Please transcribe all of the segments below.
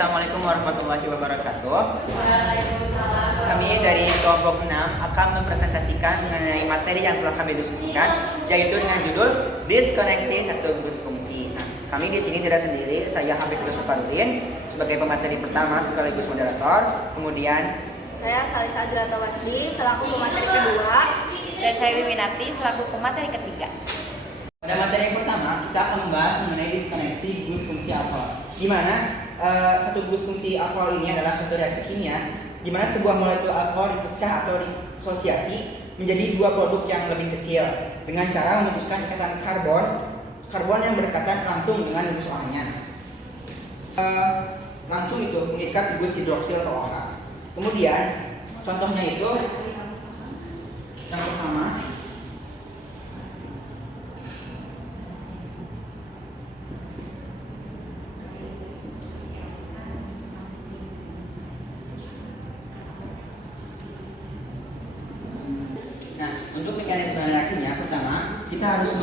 Assalamualaikum warahmatullahi wabarakatuh. Waalaikumsalam. Kami dari kelompok 6 akan mempresentasikan mengenai materi yang telah kami diskusikan, yaitu dengan judul Diskoneksi satu bus fungsi. Nah, kami di sini tidak sendiri. Saya Habib Rusufaruddin sebagai pemateri pertama sekaligus moderator. Kemudian Saya Salisa Adilata Wasdi selaku pemateri kedua. Dan saya Wiwinarti selaku pemateri ketiga. pada materi yang pertama kita akan membahas mengenai diskoneksi bus fungsi alkohol, di mana satu bus fungsi alkohol ini adalah suatu reaksi kimia di mana sebuah molekul alkohol dipecah atau disosiasi menjadi dua produk yang lebih kecil dengan cara memutuskan ikatan karbon yang berdekatan langsung dengan bus OH-nya. Langsung itu mengikat bus hidroksil atau OH. Kemudian contohnya itu yang pertama, nah, untuk mekanisme reaksinya, pertama kita harus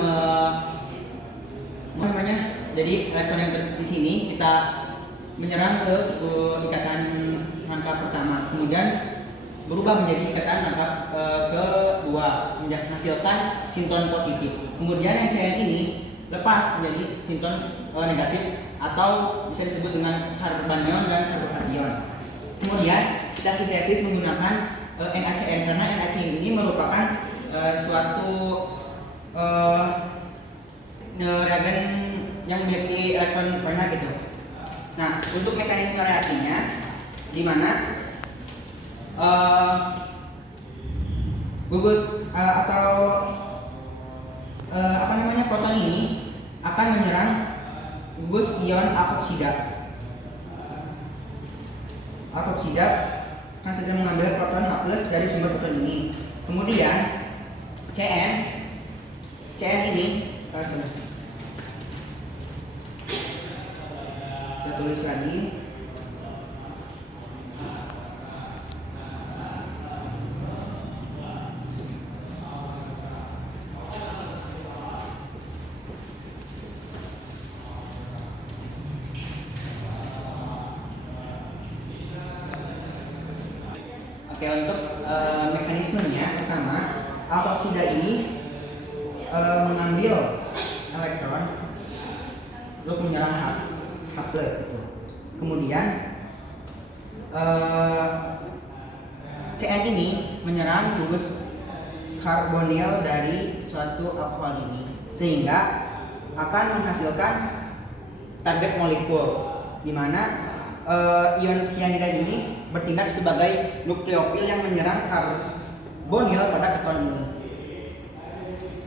jadi elektron yang di sini kita menyerang ke ikatan rangka pertama, kemudian berubah menjadi ikatan rangka kedua, menghasilkan sintron positif. Kemudian yang Cn ini lepas menjadi sintron negatif atau bisa disebut dengan karbanion dan karbokation. Kemudian kita sintesis menggunakan NaCN karena NaCN ini merupakan suatu reagen yang memiliki elektron banyak gitu. Nah, untuk mekanisme reaksinya di mana gugus atau proton ini akan menyerang gugus ion alkoksida kan sedang mengambil proton H+ dari sumber proton ini. Kemudian Cn ini kita tulis lagi. Oke, untuk mekanismenya pertama, alkoksida ini mengambil elektron untuk menyerang H+ gitu. Kemudian Cn ini menyerang gugus karbonil dari suatu alkohol ini sehingga akan menghasilkan target molekul di mana ion cyanida ini bertindak sebagai nukleofil yang menyerang karbonil pada keton ini.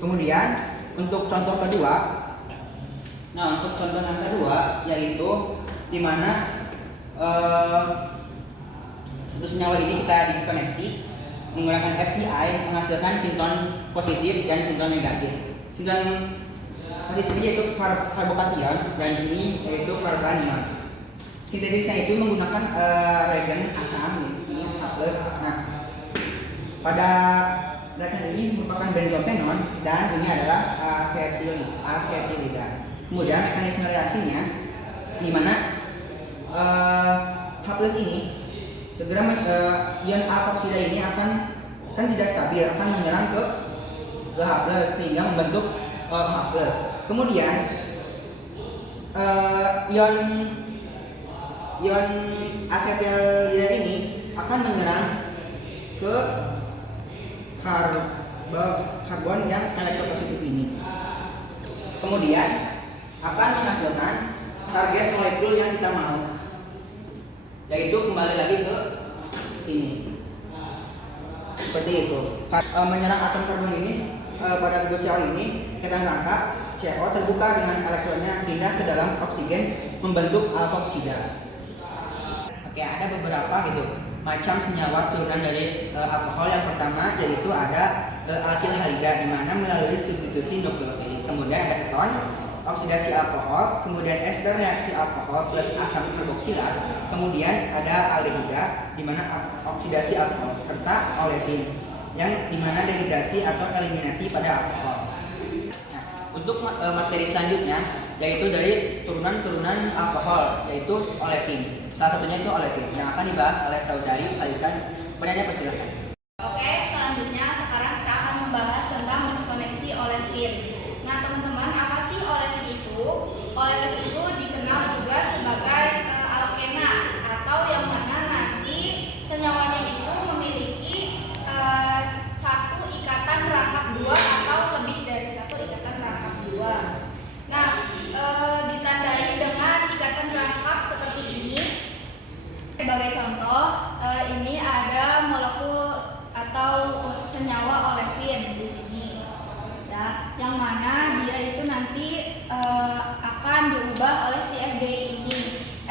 Kemudian untuk contoh kedua, untuk contoh yang kedua yaitu di mana satu senyawa ini kita diskoneksi menggunakan FTI menghasilkan sintron positif dan sintron negatif. Sintron positif yaitu karbokation dan ini yaitu karbanion. Sintesisnya itu menggunakan reagen asam ini H+. Nah, pada reagen ini merupakan benzopenon dan ini adalah asetilida. Kemudian mekanisme reaksinya di mana H+ ini segera ion alkoksida ini akan tidak stabil, akan menyerang ke H+ sehingga membentuk H+. Kemudian ion asetilida ini akan menyerang ke karbon yang elektropositif ini. Kemudian akan menghasilkan target molekul yang kita mau, yaitu kembali lagi ke sini. Seperti itu. Menyerang atom karbon ini pada gugus CO ini, ikatan rangka CO terbuka dengan elektronnya pindah ke dalam oksigen membentuk alkoksida. Oke, ada beberapa macam senyawa turunan dari alkohol. Yang pertama yaitu ada alkil halida di mana melalui substitusi nukleofil. Kemudian ada keton, oksidasi alkohol, kemudian ester reaksi alkohol plus asam karboksilat. Kemudian ada aldehida di mana oksidasi alkohol serta olefin yang di mana dehidasi atau eliminasi pada alkohol. Nah, untuk materi selanjutnya yaitu dari turunan-turunan alkohol yaitu olefin. Salah satunya itu olefin yang akan dibahas oleh saudari Salisan. Penanya persilakan. Oke, selanjutnya sekarang kita akan membahas tentang diskoneksi olefin. Nah, teman-teman, apa sih olefin itu? Olefin itu dikenal juga sebagai alkena atau yang mana nanti senyawanya itu memiliki satu ikatan rangkap dua atau lebih dari satu ikatan rangkap dua. Nah, ditandai dengan ikatan rangkap seperti ini. Sebagai contoh, ini ada molekul atau senyawa olefin di sini, ya, yang mana dia itu nanti akan diubah oleh si FGI ini.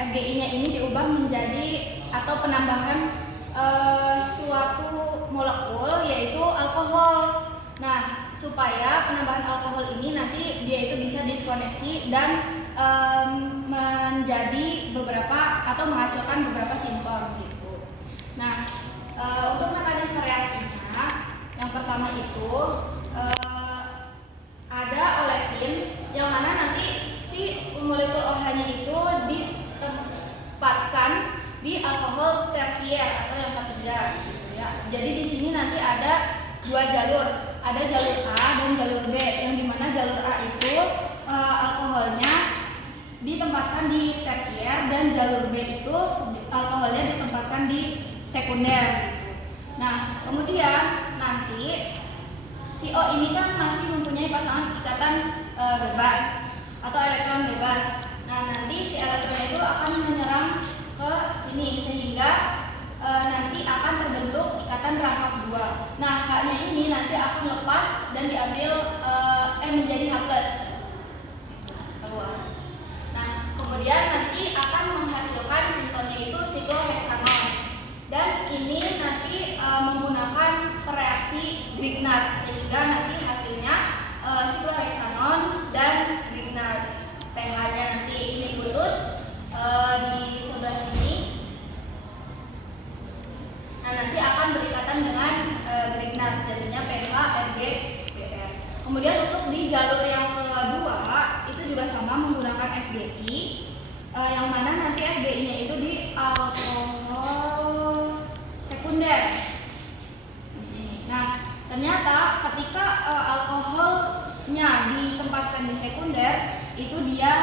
FGI-nya ini diubah menjadi atau penambahan suatu molekul yaitu alkohol. Nah, supaya penambahan alkohol ini nanti dia itu bisa diskoneksi dan menjadi beberapa atau menghasilkan beberapa sinton gitu. Nah, untuk mekanisme reaksinya, yang pertama itu ada olefin yang mana nanti si molekul OH-nya itu ditempatkan di alkohol tersier atau yang ketiga gitu ya. Jadi di sini nanti ada dua jalur, ada jalur A dan jalur B, yang dimana jalur A itu alkoholnya ditempatkan di tersier dan jalur B itu alkoholnya ditempatkan di sekunder. Nah, kemudian nanti si O ini kan masih mempunyai pasangan ikatan bebas atau elektron bebas. Nah, nanti si elektronnya itu akan menyerang ke sini sehingga nanti akan terbentuk ikatan rangkap dua. Nah, H-nya ini nanti akan lepas dan diambil menjadi H+. Keluar. Nah, kemudian nanti akan menghasilkan sintonnya itu sikloheksanon. Dan ini nanti menggunakan reaksi Grignard sehingga nanti hasilnya sikloheksanon dan Grignard. pH-nya nanti ini putus di sebelah sini. Nah, nanti akan berikatan dengan Grignard, jadinya pH Mg Br. Kemudian untuk di jalur yang kedua itu juga sama menggunakan FGI, yang mana nanti FGI-nya itu di alkohol sekunder di sini. Nah, ternyata ketika alkoholnya ditempatkan di sekunder, itu dia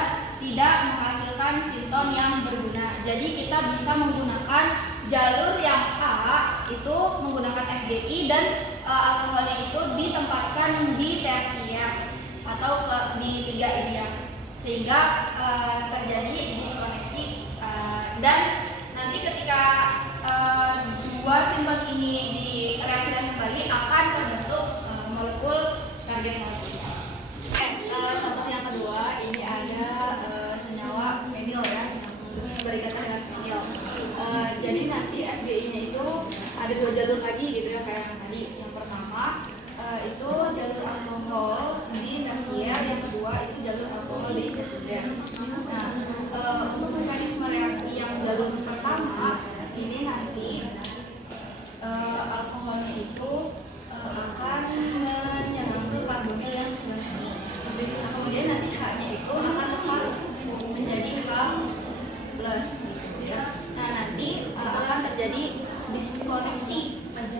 tidak menghasilkan sinton yang berguna. Jadi kita bisa menggunakan jalur yang A itu menggunakan FGI dan alkoholnya itu ditempatkan di tersier atau di 3 ini ya, sehingga terjadi diskoneksi dan nanti ketika dua sinton ini direaksikan kembali akan terbentuk molekul target molekulnya. Contoh yang kedua ini ada senyawa fenil ya, yang berikatan dengan fenil. Jadi nanti FGI-nya itu ada 2 jalur lagi gitu ya, kayak yang tadi. Yang pertama itu jalur alkohol di tersier, yang kedua itu jalur alkohol di sekunder. Nah, untuk mekanisme reaksi yang jalur pertama ini nanti alkoholnya itu akan menyerang ke karbonil yang sebelah sini. Nah, kemudian nanti H-nya itu akan lepas menjadi H+ gitu ya. Nah, nanti akan terjadi diskoneksi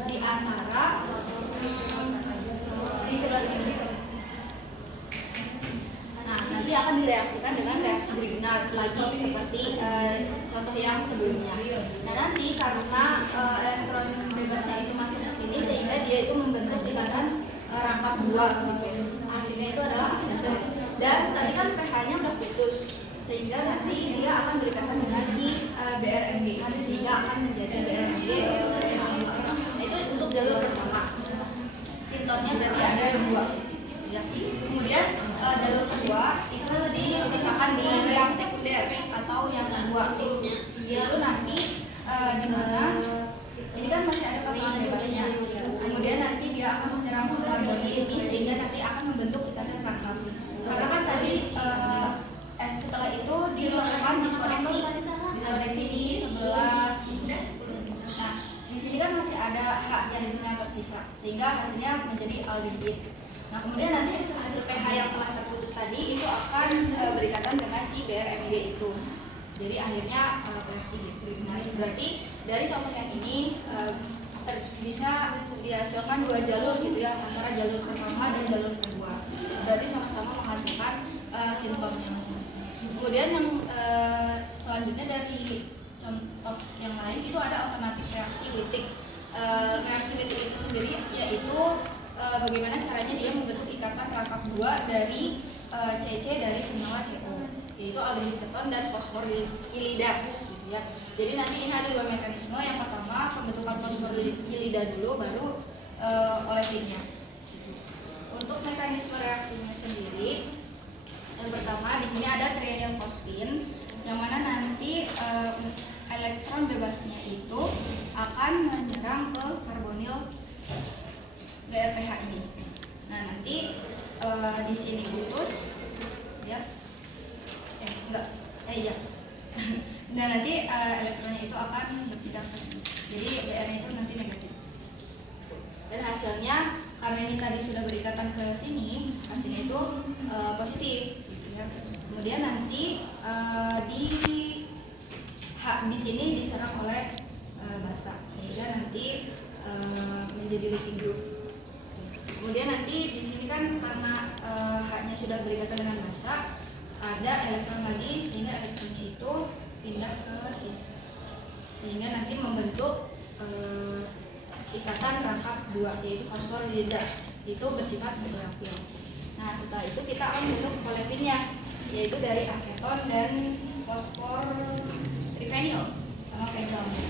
di antara di sebelah sini. Nah, nanti akan direaksikan dengan reaksi Grignard lagi seperti contoh yang sebelumnya. Nah, nanti karena elektron bebasnya itu masuk ke sini sehingga dia itu membentuk ikatan rangkap 2 gitu. Hasilnya itu adalah asetat. Dan tadi kan pH-nya udah putus, sehingga nanti dia akan berikatan dengan si BRMG sehingga akan menjadi BRMG. Nah, itu untuk jalur pertama. Sintonnya berarti ada 2 ya. Kemudian jalur kedua itu ditimpakan di yang sekunder atau yang kedua itu nanti di mana ini kan masih ada pasangan bebasnya. Kemudian nanti dia akan menyerang karbonil ini sehingga nanti akan membentuk ikatan rangkap. Karena kan tadi setelah itu dilakukan diskoneksi di sebelah sini. Nah, di sini kan masih ada H yang tersisa sehingga hasilnya menjadi aldehid. Nah, kemudian nanti hasil pH yang telah terputus tadi itu akan berikatan dengan si BRMG itu. Jadi akhirnya reaksi hibrid. Nah, berarti dari contoh yang ini bisa dihasilkan dua jalur gitu ya, antara jalur pertama dan jalur kedua. Berarti sama-sama menghasilkan simptomnya masing-masing. Kemudian yang selanjutnya dari contoh yang lain itu ada alternatif reaksi Wittig. Reaksi Wittig itu sendiri yaitu bagaimana caranya dia membentuk ikatan rangkap dua dari CC dari senyawa CO, yaitu aldehid keton dan fosforilida gitu ya. Jadi nanti ini ada dua mekanisme. Yang pertama pembentukan fosforilida dulu, baru olefinnya. Untuk mekanisme reaksinya sendiri, yang pertama di sini ada trianyl fosfin, yang mana nanti elektron bebasnya itu akan menyerang ke karbonil BRPH ini. Nah, nanti di sini putus ya. Iya. Nah, nanti elektronnya itu akan berpindah ke sini. Jadi BR-nya itu nanti negatif. Dan hasilnya karena ini tadi sudah berikatan ke sini, hasilnya itu positif gitu ya. Kemudian nanti di sini diserang oleh basa, sehingga nanti menjadi living group. Kemudian nanti di sini kan karena H-nya sudah berikatan dengan basa, ada elektron lagi, sehingga elektronnya itu pindah ke sini, sehingga nanti membentuk ikatan rangkap dua, yaitu fosforilida, itu bersifat nukleofil. Nah, setelah itu kita akan bentuk olefinnya, yaitu dari aseton dan fosfor trifenil sama fenilnya.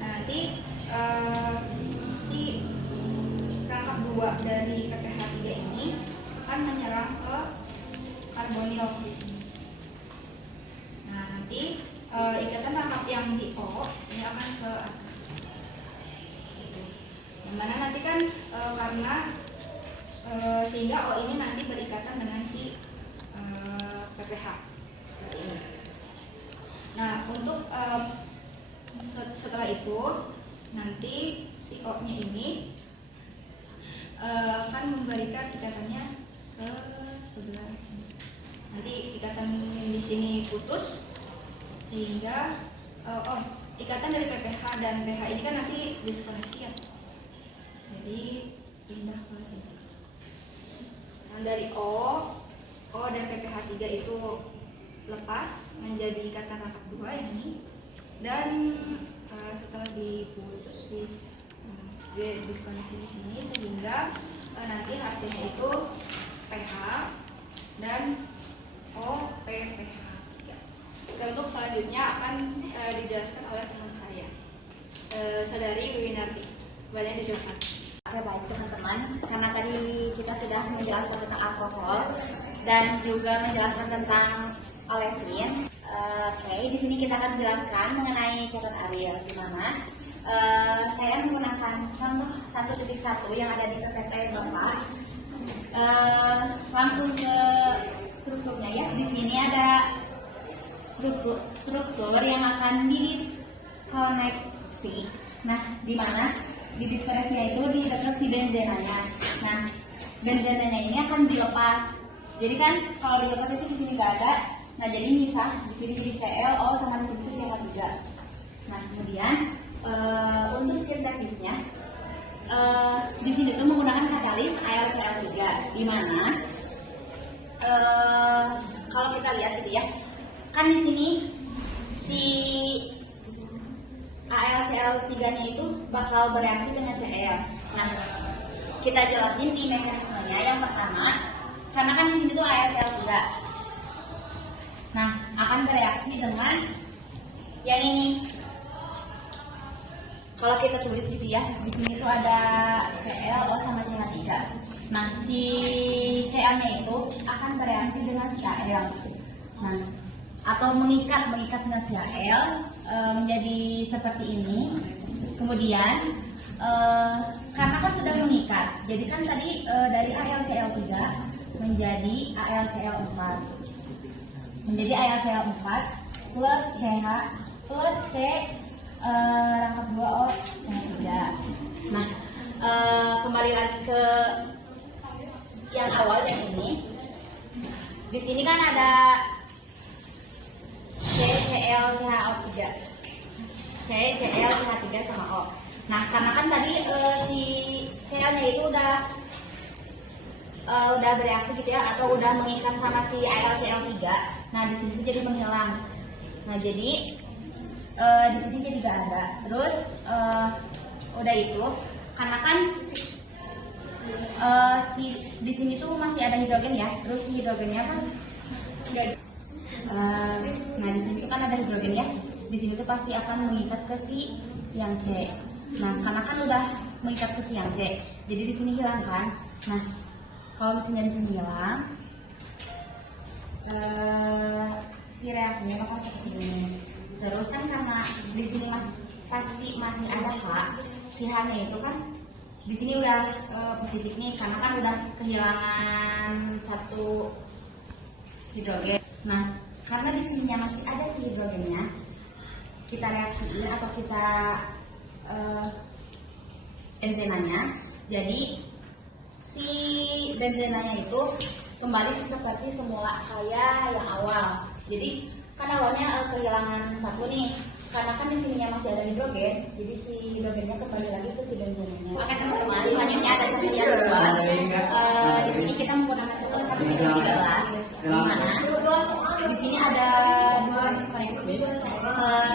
Nah, nanti si rangkap dua dari PPH3 ini akan menyerang ke karbonil di sini. Nah, nanti ikatan rangkap yang di O ini akan ke atas. Yang mana nanti kan karena sehingga O ini nanti berikatan dengan si PPH seperti ini. Nah, untuk setelah itu nanti si O-nya ini akan memberikan ikatannya ke sebelah sini. Nanti ikatan di sini putus, sehingga ikatan dari PPH dan PH ini kan nanti diskoneksi ya. Jadi pindah ke sini. Nah, dari O dan PPH3 itu lepas menjadi ikatan rangkap dua yang ini, dan setelah diputus diskoneksi di sini, sehingga nanti hasilnya itu PH dan OPPH. Dan untuk selanjutnya akan dijelaskan oleh teman saya, saudari Wiwinarti. Boleh disilakan. Oke, baik teman-teman, karena tadi kita sudah menjelaskan tentang alkohol dan juga menjelaskan tentang olefin. Oke, di sini kita akan menjelaskan mengenai catat Ariel, di mana saya menggunakan contoh 1.1 yang ada di PPT Bapak. Langsung ke strukturnya ya. Di sini ada struktur yang akan didiskoneksi. Nah, di mana didiskoneksinya itu di dekat si benzenanya. Nah, benzenanya ini akan dilepas. Jadi kan kalau dilepas itu di sini nggak ada. Nah, jadi misah. Di sini jadi ClO sama di sini CH3. Nah, kemudian untuk sintesisnya di sini tuh menggunakan katalis AlCl3, di mana kalau kita lihat gitu ya, kan di sini si AlCl3-nya itu bakal bereaksi dengan Cl. Nah, kita jelasin di mekanismenya. Yang pertama, karena kan di sini tuh AlCl3, nah akan bereaksi dengan yang ini. Kalau kita tulis gitu ya, di sini tuh ada ClO sama CH3. Nah, si Cl-nya itu akan bereaksi dengan si Al. Nah, atau mengikat dengan si Al menjadi seperti ini. Kemudian karena kan sudah mengikat, jadi kan tadi dari AlCl3 menjadi AlCl4. Menjadi AlCl4 plus CH plus C rangkap 2O CH3. Nah, kembali lagi ke yang awal yang ini. Di sini kan ada CCl-CH3. CCl-CH3 sama O. Nah, karena kan tadi si Cl-nya itu udah bereaksi gitu ya, atau udah mengikat sama si AlCl3. Nah, di sini tuh jadi menghilang. Nah, jadi di sini jadi gak ada. Terus udah itu, karena kan di sini tuh masih ada hidrogen ya. Terus hidrogennya kan nah di sini tuh kan ada hidrogen ya. Di sini tuh pasti akan mengikat ke si yang C. Nah, karena kan udah mengikat ke si yang C, jadi di sini hilang kan. Nah, kalau misalnya di sini hilang, si reaksinya bakal seperti ini. Terus kan karena di sini pasti masih ada H, si H-nya itu kan di sini udah positif nih, karena kan udah kehilangan satu hidrogen. Nah, karena di sininya masih ada si hidrogennya, kita reaksiin atau kita benzenanya, jadi si benzenanya itu kembali seperti semula kayak yang awal. Jadi kan awalnya kehilangan satu nih, karena kan di sininya masih ada hidrogen, jadi si hidrogennya kembali lagi ke si benzenanya. Oke teman-teman, selanjutnya ada contoh yang kedua. Di sini kita menggunakan contoh 1/13, di mana di sini ada dua diskoneksi.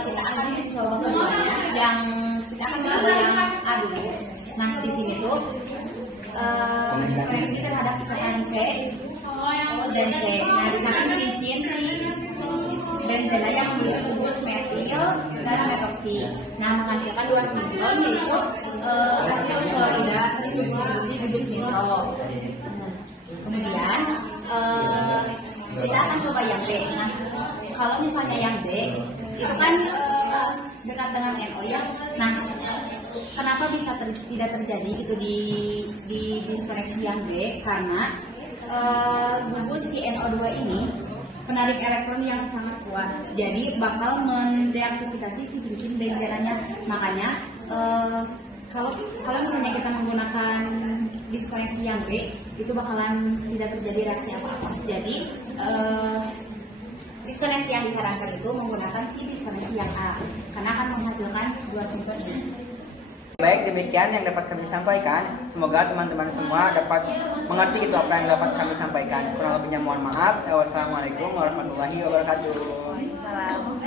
Kita akan coba keduanya, yang kita akan coba yang A dulu. Nah, di sini tuh diskoneksi terhadap ikatan C dan C. Nah, di sana diizin si benzena yang memiliki gugus metil dan metoksi. Nah, menghasilkan dua sinkron, yaitu hasil klorida tersubstitusi gugus nitro. Kemudian kita akan coba yang B. Nah, kalau misalnya yang B itu kan dekat dengan NO ya. Nah, kenapa bisa tidak terjadi gitu di diskoneksi yang B? Karena gugus si NO2 ini penarik elektron yang sangat kuat, jadi bakal mendeaktivisasi si cincin benzenanya. Makanya kalau misalnya kita menggunakan diskoneksi yang B, itu bakalan tidak terjadi reaksi apa-apa. Jadi diskoneksi yang disarankan itu menggunakan si diskoneksi yang A, karena akan menghasilkan dua sinkron ini. Baik, demikian yang dapat kami sampaikan. Semoga teman-teman semua dapat mengerti itu apa yang dapat kami sampaikan. Kurang lebihnya mohon maaf. Wassalamualaikum warahmatullahi wabarakatuh. Salam.